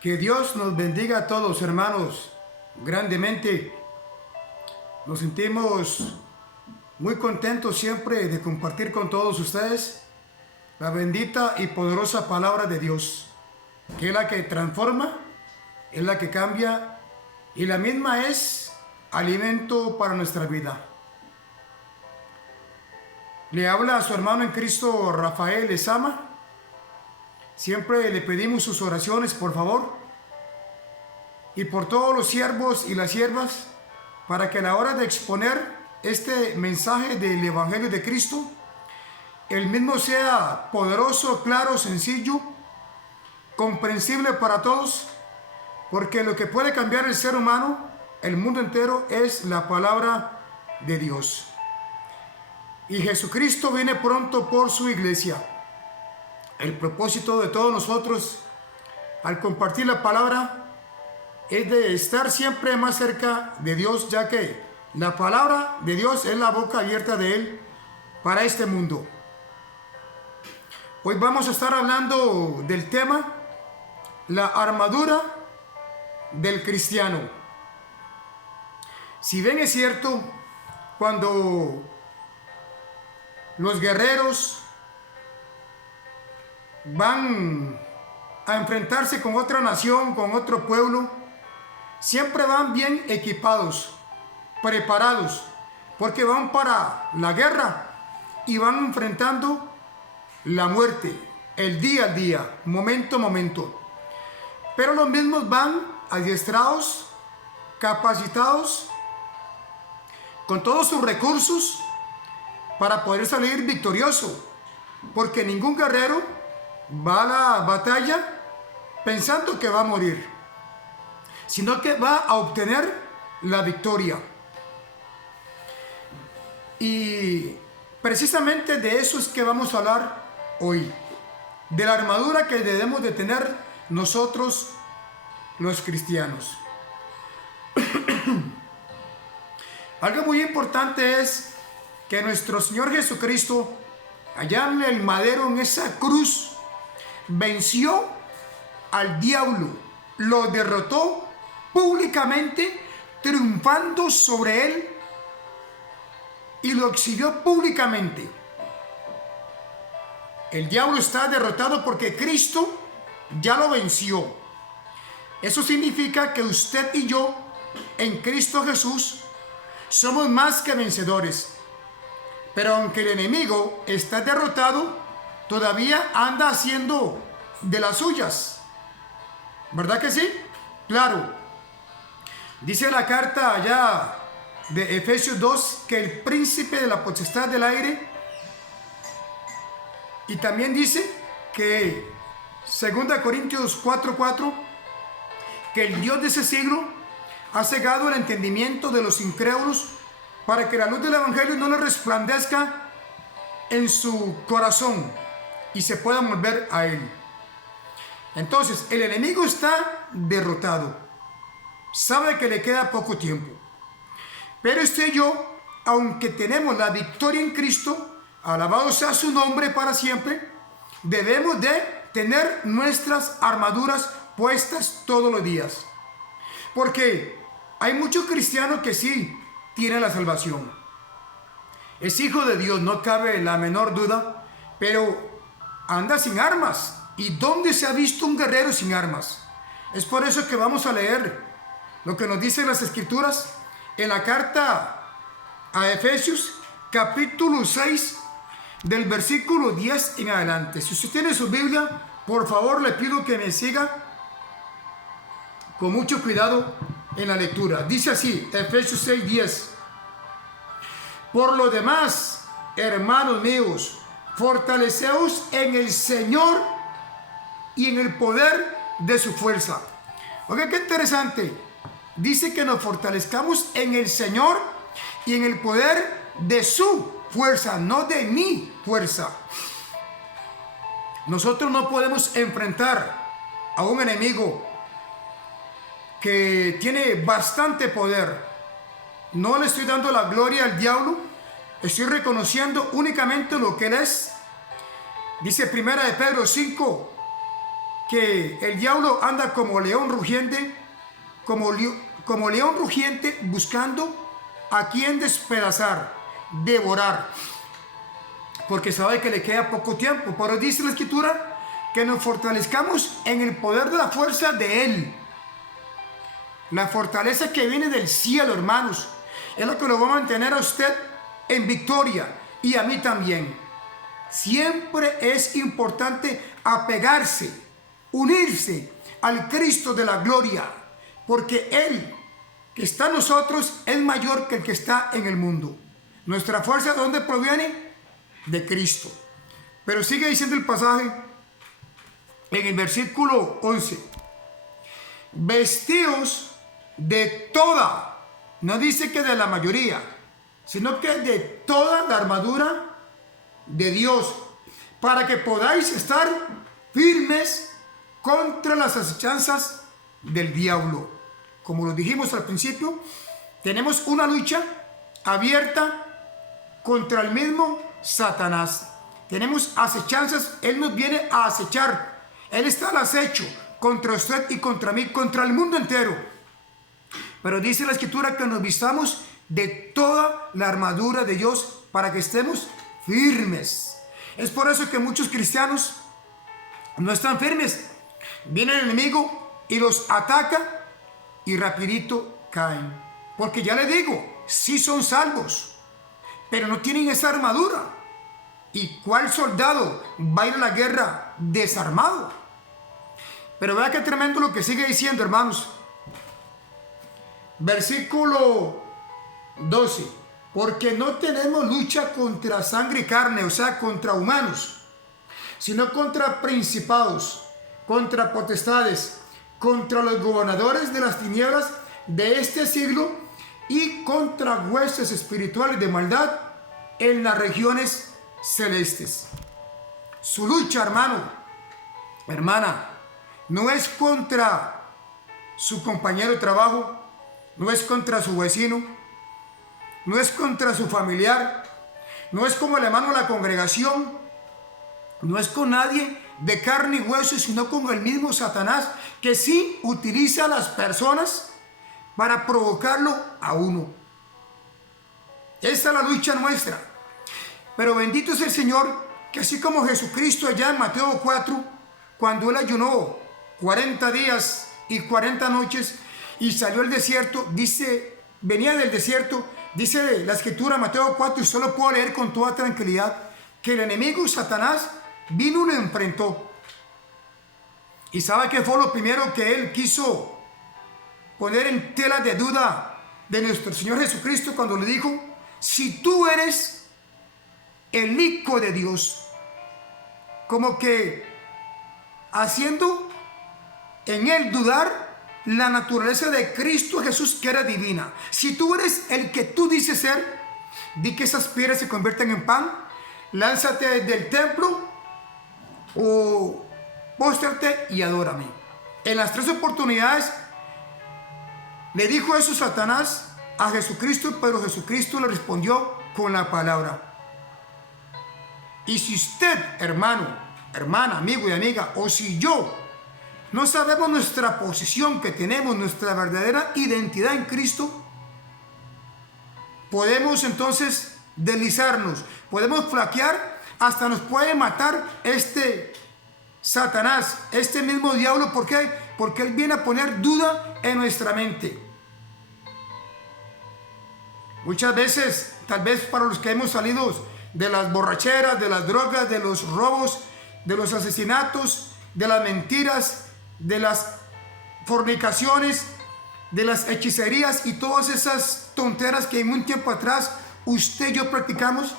Que Dios nos bendiga a todos, hermanos, grandemente. Nos sentimos muy contentos siempre de compartir con todos ustedes la bendita y poderosa palabra de Dios, que es la que transforma, es la que cambia y la misma es alimento para nuestra vida. Le habla a su hermano en Cristo, Rafael Lezama. Siempre le pedimos sus oraciones, por favor, y por todos los siervos y las siervas, para que a la hora de exponer este mensaje del Evangelio de Cristo, el mismo sea poderoso, claro, sencillo, comprensible para todos, porque lo que puede cambiar el ser humano, el mundo entero, es la palabra de Dios. Y Jesucristo viene pronto por su iglesia. El propósito de todos nosotros al compartir la palabra es de estar siempre más cerca de Dios, ya que la palabra de Dios es la boca abierta de Él para este mundo. Hoy vamos a estar hablando del tema la armadura del cristiano. Si bien es cierto, cuando los guerreros van a enfrentarse con otra nación, con otro pueblo, siempre van bien equipados, preparados, porque van para la guerra y van enfrentando la muerte, el día a día, momento a momento. Pero los mismos van adiestrados, capacitados, con todos sus recursos para poder salir victorioso, porque ningún guerrero va a la batalla pensando que va a morir, sino que va a obtener la victoria. Y precisamente de eso es que vamos a hablar hoy, de la armadura que debemos de tener nosotros los cristianos. Algo muy importante es que nuestro Señor Jesucristo, allá en el madero, en esa cruz, venció al diablo, lo derrotó públicamente, triunfando sobre él, y lo exhibió públicamente. El diablo está derrotado porque Cristo ya lo venció. Eso significa que usted y yo, en Cristo Jesús, somos más que vencedores. Pero aunque el enemigo está derrotado, todavía anda haciendo de las suyas. ¿Verdad que sí? Claro. Dice la carta allá de Efesios 2 que el príncipe de la potestad del aire, y también dice que 2 Corintios 4:4, que el Dios de ese siglo ha cegado el entendimiento de los incrédulos para que la luz del Evangelio no le resplandezca en su corazón y se puedan volver a Él. Entonces, el enemigo está derrotado. Sabe que le queda poco tiempo. Pero usted y yo, aunque tenemos la victoria en Cristo, alabado sea su nombre para siempre, debemos de tener nuestras armaduras puestas todos los días. Porque hay muchos cristianos que sí tienen la salvación. Es hijo de Dios, no cabe la menor duda, pero anda sin armas. ¿Y dónde se ha visto un guerrero sin armas? Es por eso que vamos a leer lo que nos dicen las Escrituras en la carta a Efesios, capítulo 6, del versículo 10 en adelante. Si usted tiene su Biblia, por favor le pido que me siga con mucho cuidado en la lectura. Dice así, Efesios 6, 10. Por lo demás, hermanos míos, fortaleceos en el Señor y en el poder de su fuerza. Oiga, qué interesante. Dice que nos fortalezcamos en el Señor y en el poder de su fuerza, no de mi fuerza. Nosotros no podemos enfrentar a un enemigo que tiene bastante poder. No le estoy dando la gloria al diablo, estoy reconociendo únicamente lo que él es. Dice 1 de Pedro 5, que el diablo anda como león rugiente, como león rugiente buscando a quien despedazar, devorar, porque sabe que le queda poco tiempo. Pero dice la Escritura que nos fortalezcamos en el poder de la fuerza de Él. La fortaleza que viene del cielo, hermanos, es lo que lo va a mantener a usted en victoria y a mí también. Siempre es importante apegarse, unirse al Cristo de la gloria, porque Él que está en nosotros es mayor que el que está en el mundo. Nuestra fuerza, ¿de dónde proviene? De Cristo. Pero sigue diciendo el pasaje en el versículo 11: vestíos de toda, no dice que de la mayoría, sino que de toda la armadura de Dios, para que podáis estar firmes contra las acechanzas del diablo. Como lo dijimos al principio, tenemos una lucha abierta contra el mismo Satanás. Tenemos acechanzas, Él nos viene a acechar. Él está al acecho contra usted y contra mí, contra el mundo entero. Pero dice la Escritura que nos vistamos de toda la armadura de Dios para que estemos firmes. Es por eso que muchos cristianos no están firmes. Viene el enemigo y los ataca y rapidito caen. Porque ya le digo, sí son salvos, pero no tienen esa armadura. ¿Y cuál soldado va a ir a la guerra desarmado? Pero vea qué tremendo lo que sigue diciendo, hermanos. Versículo 12: porque no tenemos lucha contra sangre y carne, o sea, contra humanos, sino contra principados, contra potestades, contra los gobernadores de las tinieblas de este siglo y contra huestes espirituales de maldad en las regiones celestes. Su lucha, hermano, hermana, no es contra su compañero de trabajo, no es contra su vecino, no es contra su familiar, no es como el hermano de la congregación, no es con nadie de carne y hueso, sino con el mismo Satanás, que sí utiliza a las personas para provocarlo a uno. Esa es la lucha nuestra. Pero bendito es el Señor, que así como Jesucristo allá en Mateo 4, cuando Él ayunó 40 días y 40 noches y salió al desierto, dice, venía del desierto, dice la Escritura, Mateo 4, y solo puedo leer con toda tranquilidad, que el enemigo Satanás vino y lo enfrentó. ¿Y sabe qué fue lo primero que él quiso poner en tela de duda de nuestro Señor Jesucristo cuando le dijo: si tú eres el Hijo de Dios? Como que haciendo en él dudar la naturaleza de Cristo Jesús, que era divina. Si tú eres el que tú dices ser, di que esas piedras se convierten en pan, lánzate del templo o póstrate y adórame. En las 3 oportunidades le dijo eso Satanás a Jesucristo, pero Jesucristo le respondió con la palabra. Y si usted, hermano, hermana, amigo y amiga, o si yo no sabemos nuestra posición que tenemos, nuestra verdadera identidad en Cristo, podemos entonces deslizarnos, podemos flaquear, hasta nos puede matar este Satanás, este mismo diablo. ¿Por qué? Porque él viene a poner duda en nuestra mente. Muchas veces, tal vez para los que hemos salido de las borracheras, de las drogas, de los robos, de los asesinatos, de las mentiras, de las fornicaciones, de las hechicerías y todas esas tonteras que en un tiempo atrás usted y yo practicamos,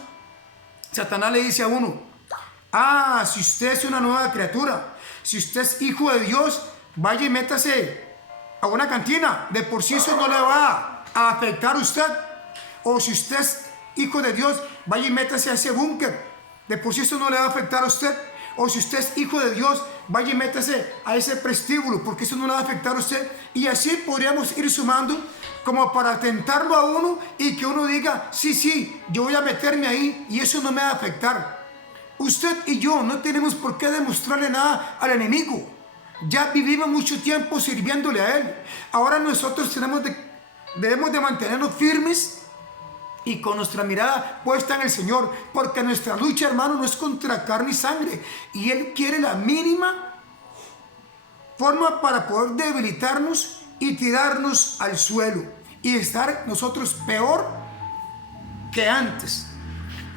Satanás le dice a uno: ah, si usted es una nueva criatura, si usted es hijo de Dios, vaya y métase a una cantina, de por sí eso no le va a afectar a usted. O si usted es hijo de Dios, vaya y métase a ese búnker, de por sí eso no le va a afectar a usted. O si usted es hijo de Dios, vaya y métase a ese prostíbulo, porque eso no le va a afectar a usted. Y así podríamos ir sumando como para tentarlo a uno y que uno diga: sí, yo voy a meterme ahí y eso no me va a afectar. Usted y yo no tenemos por qué demostrarle nada al enemigo. ya vivimos mucho tiempo sirviéndole a Él. Ahora nosotros debemos de mantenernos firmes y con nuestra mirada puesta en el Señor, porque nuestra lucha, hermano, no es contra carne y sangre, y Él quiere la mínima forma para poder debilitarnos y tirarnos al suelo y estar nosotros peor que antes.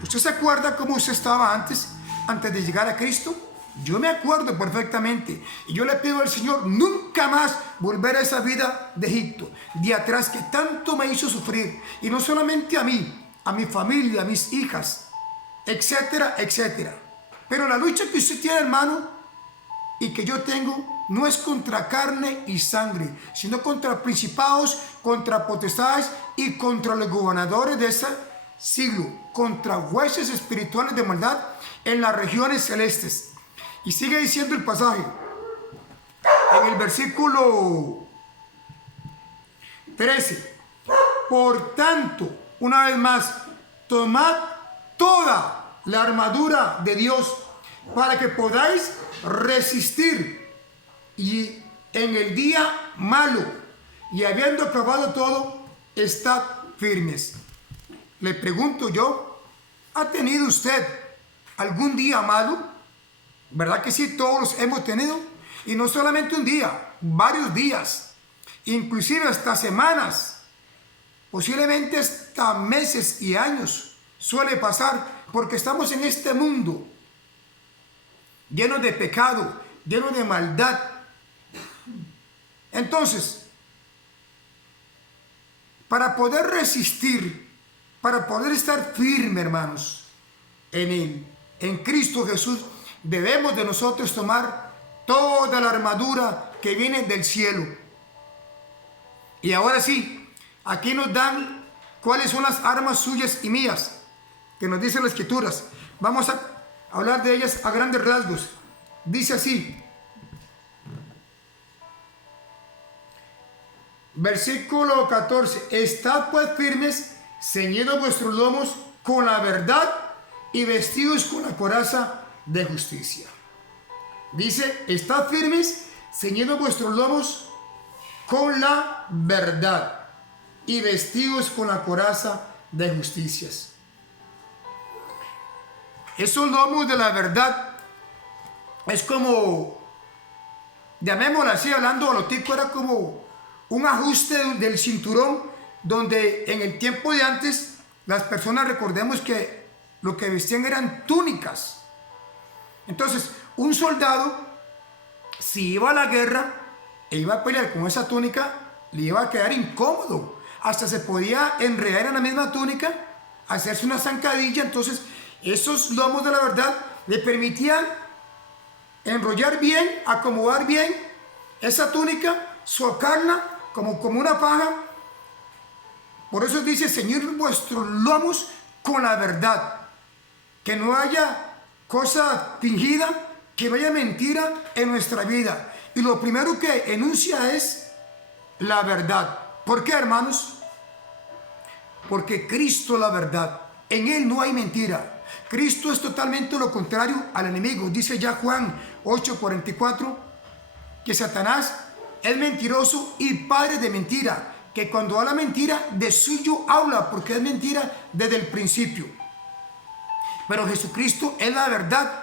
¿Usted se acuerda cómo usted estaba antes de llegar a Cristo? Yo me acuerdo perfectamente, y yo le pido al Señor nunca más volver a esa vida de Egipto, de atrás, que tanto me hizo sufrir, y no solamente a mí, a mi familia, a mis hijas, etcétera, etcétera. Pero la lucha que usted tiene, hermano, y que yo tengo, no es contra carne y sangre, sino contra principados, contra potestades y contra los gobernadores de este siglo, contra huestes espirituales de maldad en las regiones celestes. Y sigue diciendo el pasaje en el versículo 13: por tanto, una vez más, tomad toda la armadura de Dios para que podáis resistir y en el día malo, y habiendo acabado todo, estad firmes. Le pregunto yo, ¿ha tenido usted algún día malo? ¿Verdad que sí? Todos los hemos tenido. Y no solamente un día, varios días, inclusive hasta semanas, posiblemente hasta meses y años suele pasar, porque estamos en este mundo lleno de pecado, lleno de maldad. Entonces, para poder resistir, para poder estar firme, hermanos, en Él, en Cristo Jesús, debemos de nosotros tomar toda la armadura que viene del cielo. Y ahora sí, aquí nos dan cuáles son las armas suyas y mías, que nos dicen las Escrituras. Vamos a hablar de ellas a grandes rasgos. Dice así, versículo 14: estad pues firmes, ceñidos vuestros lomos con la verdad y vestidos con la coraza de justicia. Dice, estad firmes, ceñidos vuestros lomos con la verdad y vestidos con la coraza de justicias. Esos lomos de la verdad es como, llamémoslo así, hablando a lo tico, era como un ajuste del cinturón, donde en el tiempo de antes las personas, recordemos que lo que vestían eran túnicas. Entonces, un soldado, si iba a la guerra e iba a pelear con esa túnica, le iba a quedar incómodo. Hasta se podía enredar en la misma túnica, hacerse una zancadilla. Entonces, esos lomos de la verdad le permitían enrollar bien, acomodar bien esa túnica, soltarla como una paja. Por eso dice, ceñid vuestros lomos con la verdad, que no haya cosa fingida, que no haya mentira en nuestra vida. Y lo primero que enuncia es la verdad. ¿Por qué, hermanos? Porque Cristo es la verdad. En Él no hay mentira. Cristo es totalmente lo contrario al enemigo. Dice ya Juan 8:44 que Satanás es mentiroso y padre de mentira, que cuando habla mentira, de suyo habla, porque es mentira desde el principio. Pero Jesucristo es la verdad.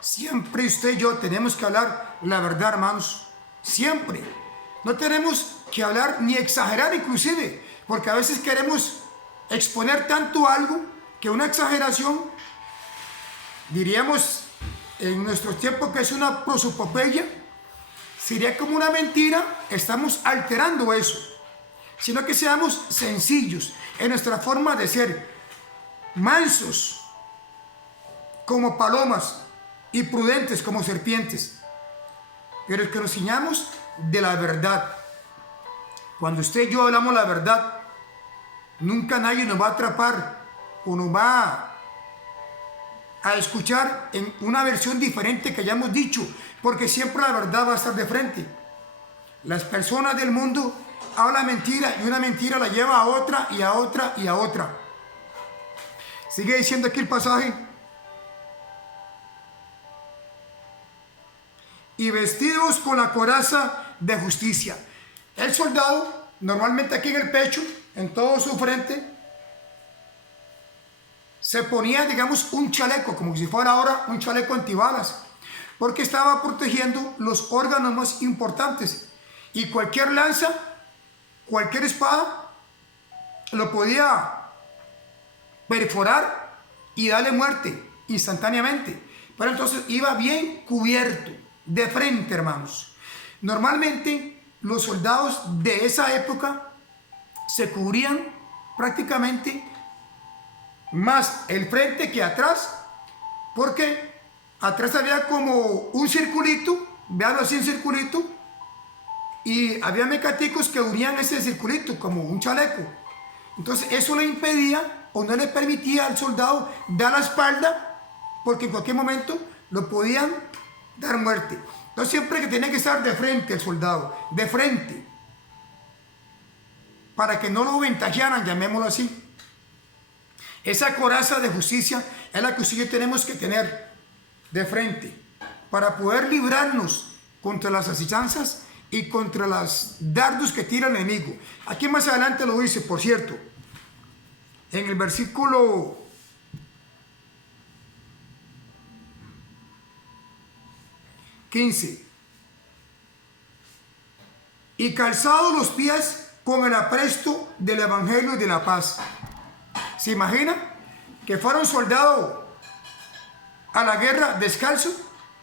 Siempre usted y yo tenemos que hablar la verdad, hermanos. Siempre. No tenemos que hablar ni exagerar inclusive, porque a veces queremos exponer tanto algo que una exageración, diríamos en nuestros tiempos que es una prosopopeya, sería como una mentira. Estamos alterando eso, sino que seamos sencillos en nuestra forma de ser, mansos como palomas y prudentes como serpientes, pero que nos ciñamos de la verdad. Cuando usted y yo hablamos la verdad, nunca nadie nos va a atrapar o nos va a escuchar en una versión diferente que hayamos dicho, porque siempre la verdad va a estar de frente. Las personas del mundo hablan mentira y una mentira la lleva a otra y a otra y a otra. Sigue diciendo aquí el pasaje. y vestidos con la coraza de justicia. El soldado, normalmente aquí en el pecho, en todo su frente, se ponía, digamos, un chaleco, como si fuera ahora un chaleco antibalas, porque estaba protegiendo los órganos más importantes. Y cualquier lanza, cualquier espada, lo podía perforar y darle muerte instantáneamente. Pero entonces iba bien cubierto, de frente, hermanos. Normalmente los soldados de esa época se cubrían prácticamente más el frente que atrás, porque atrás había como un circulito, veanlo así, un circulito, y había mecaticos que unían ese circulito como un chaleco. Entonces eso le impedía o no le permitía al soldado dar la espalda, porque en cualquier momento lo podían dar muerte. Entonces siempre que tenía que estar de frente el soldado, de frente, para que no lo ventajearan, llamémoslo así. Esa coraza de justicia es la que usted y yo tenemos que tener de frente para poder librarnos contra las asechanzas y contra los dardos que tira el enemigo. Aquí más adelante lo dice, por cierto, en el versículo 15. Y calzados los pies con el apresto del evangelio de la paz. ¿Se imagina que fuera un soldado a la guerra descalzo?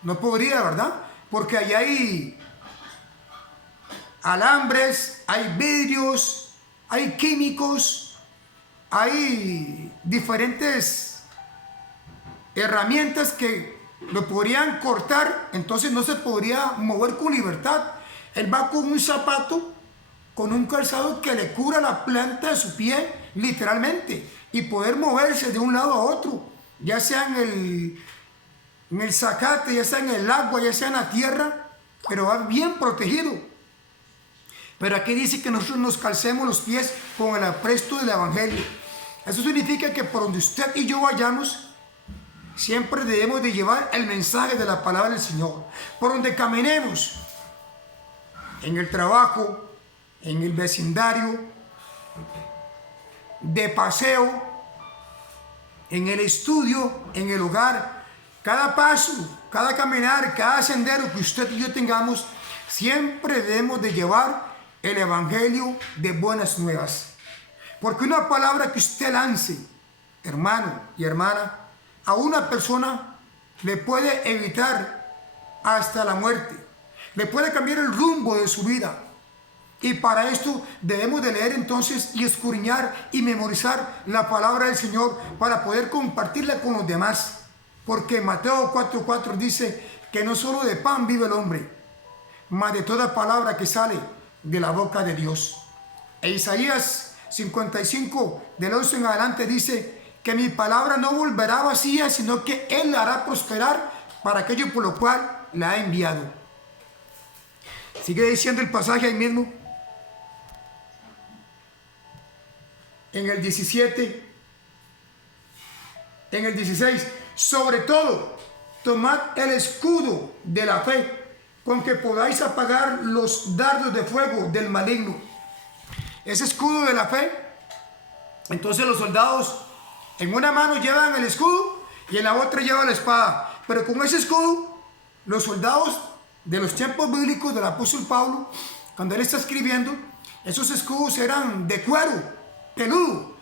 No podría, ¿verdad? Porque allá hay alambres, hay vidrios, hay químicos, hay diferentes herramientas que lo podrían cortar, entonces no se podría mover con libertad. Él va con un zapato, con un calzado que le cubra la planta de su pie, literalmente, y poder moverse de un lado a otro, ya sea en el zacate, ya sea en el agua, ya sea en la tierra, pero va bien protegido. Pero aquí dice que nosotros nos calcemos los pies con el apresto del evangelio. Eso significa que por donde usted y yo vayamos, siempre debemos de llevar el mensaje de la palabra del Señor. Por donde caminemos, en el trabajo, en el vecindario, de paseo, en el estudio, en el hogar, cada paso, cada caminar, cada sendero que usted y yo tengamos, siempre debemos de llevar el evangelio de buenas nuevas. Porque una palabra que usted lance, hermano y hermana, a una persona le puede evitar hasta la muerte, le puede cambiar el rumbo de su vida. Y para esto debemos de leer entonces y escudriñar y memorizar la palabra del Señor para poder compartirla con los demás. Porque Mateo 4:4 dice que no solo de pan vive el hombre, mas de toda palabra que sale de la boca de Dios. E Isaías 55 del 11 en adelante dice que mi palabra no volverá vacía, sino que Él la hará prosperar para aquello por lo cual la ha enviado. Sigue diciendo el pasaje ahí mismo, en el 17, en el 16, sobre todo, tomad el escudo de la fe, con que podáis apagar los dardos de fuego del maligno. Ese escudo de la fe, entonces los soldados en una mano llevan el escudo y en la otra llevan la espada. Pero con ese escudo, los soldados de los tiempos bíblicos del apóstol Pablo, cuando él está escribiendo, esos escudos eran de cuero, peludo,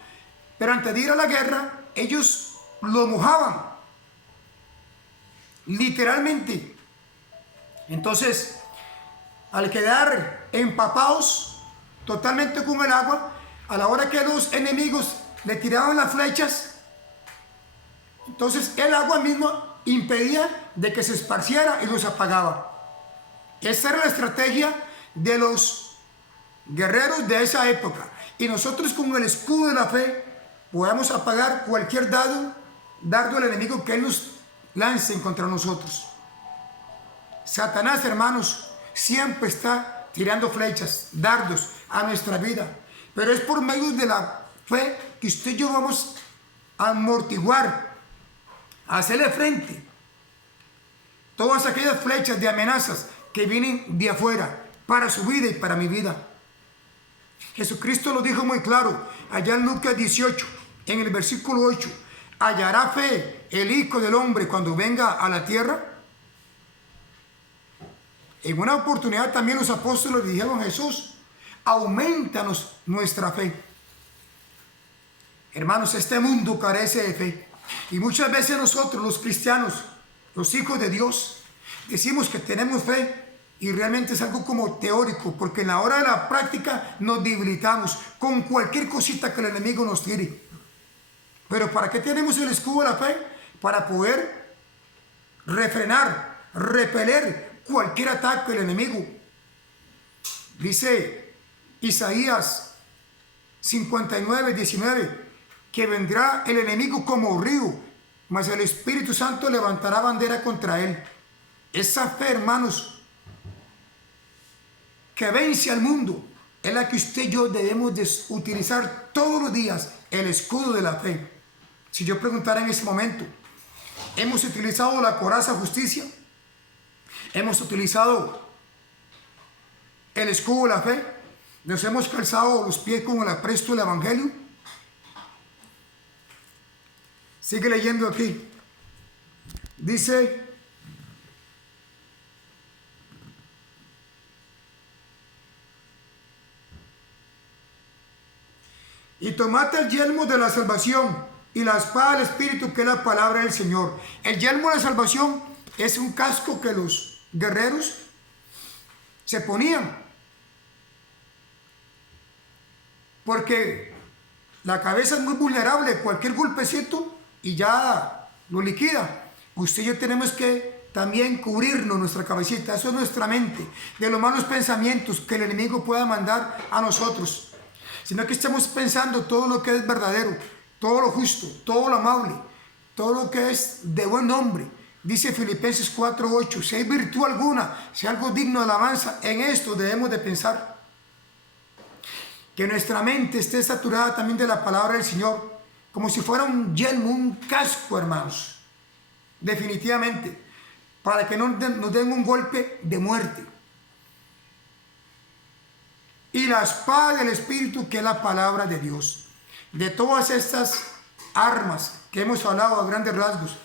pero antes de ir a la guerra, ellos lo mojaban, literalmente. Entonces, al quedar empapados totalmente con el agua, a la hora que los enemigos le tiraban las flechas, entonces el agua misma impedía de que se esparciera y los apagaba. Esa era la estrategia de los guerreros de esa época. Y nosotros con el escudo de la fe podemos apagar cualquier dardo del enemigo que él nos lance contra nosotros. Satanás, hermanos, siempre está tirando flechas, dardos a nuestra vida. Pero es por medio de la fe que usted y yo vamos a amortiguar, a hacerle frente todas aquellas flechas de amenazas que vienen de afuera para su vida y para mi vida. Jesucristo lo dijo muy claro allá en Lucas 18, en el versículo 8. ¿Hallará fe el Hijo del Hombre cuando venga a la tierra? En una oportunidad también los apóstoles le dijeron a Jesús: aumentanos nuestra fe. Hermanos, este mundo carece de fe. Y muchas veces nosotros, los cristianos, los hijos de Dios, decimos que tenemos fe y realmente es algo como teórico, porque en la hora de la práctica nos debilitamos con cualquier cosita que el enemigo nos tire. Pero ¿para qué tenemos el escudo de la fe? Para poder refrenar, repeler cualquier ataque del enemigo. Dice Isaías 59, 19, que vendrá el enemigo como río, mas el Espíritu Santo levantará bandera contra él. Esa fe, hermanos, que vence al mundo, es la que usted y yo debemos de utilizar todos los días, el escudo de la fe. Si yo preguntara en ese momento, ¿hemos utilizado la coraza justicia? ¿Hemos utilizado el escudo de la fe? ¿Nos hemos calzado los pies con el apresto del Evangelio? Sigue leyendo aquí. Dice: y tomad el yelmo de la salvación y la espada del Espíritu, que es la palabra del Señor. El yelmo de la salvación es un casco que los guerreros se ponían, porque la cabeza es muy vulnerable, cualquier golpecito y ya lo liquida. Usted y yo tenemos que también cubrirnos nuestra cabecita, eso es nuestra mente, de los malos pensamientos que el enemigo pueda mandar a nosotros, sino que estemos pensando todo lo que es verdadero, todo lo justo, todo lo amable, todo lo que es de buen nombre. Dice Filipenses 4:8, si hay virtud alguna, si algo digno de alabanza, en esto debemos de pensar. Que nuestra mente esté saturada también de la palabra del Señor, como si fuera un yelmo, un casco, hermanos, definitivamente, para que no nos den un golpe de muerte. Y la espada del Espíritu, que es la palabra de Dios. De todas estas armas que hemos hablado a grandes rasgos,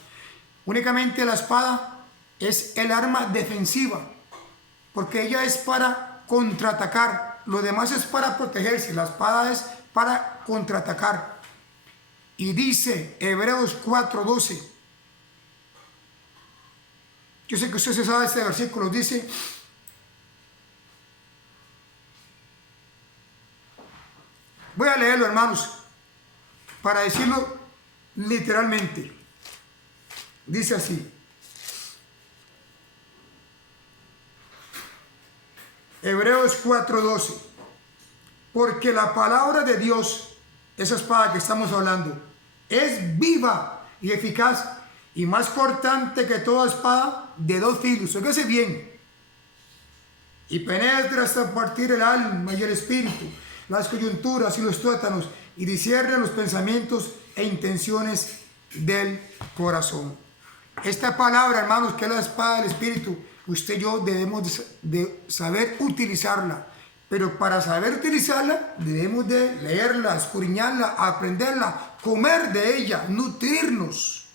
únicamente la espada es el arma defensiva, porque ella es para contraatacar. Lo demás es para protegerse, la espada es para contraatacar. Y dice Hebreos 4:12. Yo sé que usted se sabe este versículo, dice: voy a leerlo, hermanos, para decirlo literalmente. Dice así: Hebreos 4:12. Porque la palabra de Dios, esa espada que estamos hablando, es viva y eficaz y más cortante que toda espada de dos filos. Óigase bien. Y penetra hasta partir el alma y el espíritu, las coyunturas y los tuétanos, y discierne los pensamientos e intenciones del corazón. Esta palabra, hermanos, que es la espada del Espíritu, usted y yo debemos de saber utilizarla. Pero para saber utilizarla, debemos de leerla, escudriñarla, aprenderla, comer de ella, nutrirnos.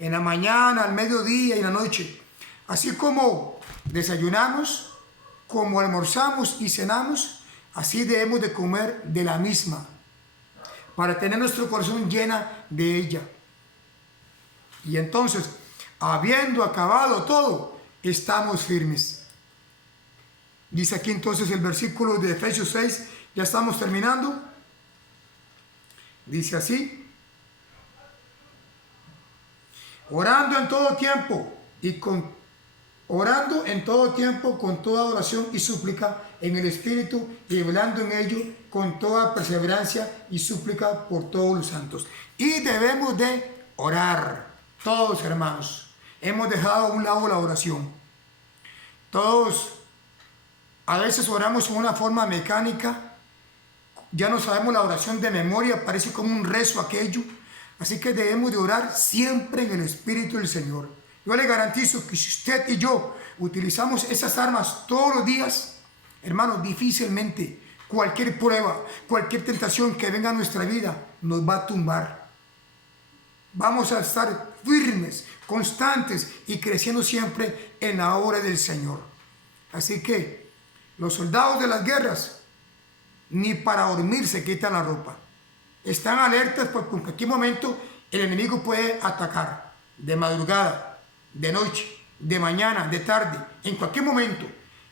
En la mañana, al mediodía y en la noche. Así como desayunamos, como almorzamos y cenamos, así debemos de comer de la misma, para tener nuestro corazón llena de ella. Y entonces, habiendo acabado todo, estamos firmes. Dice aquí entonces el versículo de Efesios 6, ya estamos terminando. Dice así: orando en todo tiempo con toda oración y súplica en el Espíritu, y velando en ello con toda perseverancia y súplica por todos los santos. Y debemos de orar, todos, hermanos. Hemos dejado a un lado la oración. Todos a veces oramos en una forma mecánica, ya no sabemos la oración de memoria, parece como un rezo aquello. Así que debemos de orar siempre en el Espíritu del Señor. Yo le garantizo que si usted y yo utilizamos esas armas todos los días, hermano, difícilmente cualquier prueba, cualquier tentación que venga a nuestra vida nos va a tumbar. Vamos a estar firmes, constantes y creciendo siempre en la obra del Señor. Así que los soldados de las guerras ni para dormir se quitan la ropa. Están alertas porque en cualquier momento el enemigo puede atacar. De madrugada, de noche, de mañana, de tarde, en cualquier momento.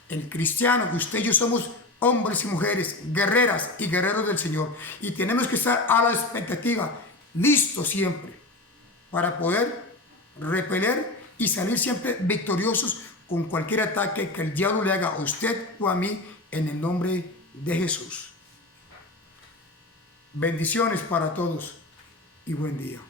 El cristiano, que usted y yo somos hombres y mujeres, guerreras y guerreros del Señor. Y tenemos que estar a la expectativa, listos siempre, para poder repeler y salir siempre victoriosos con cualquier ataque que el diablo le haga a usted o a mí en el nombre de Jesús. Bendiciones para todos y buen día.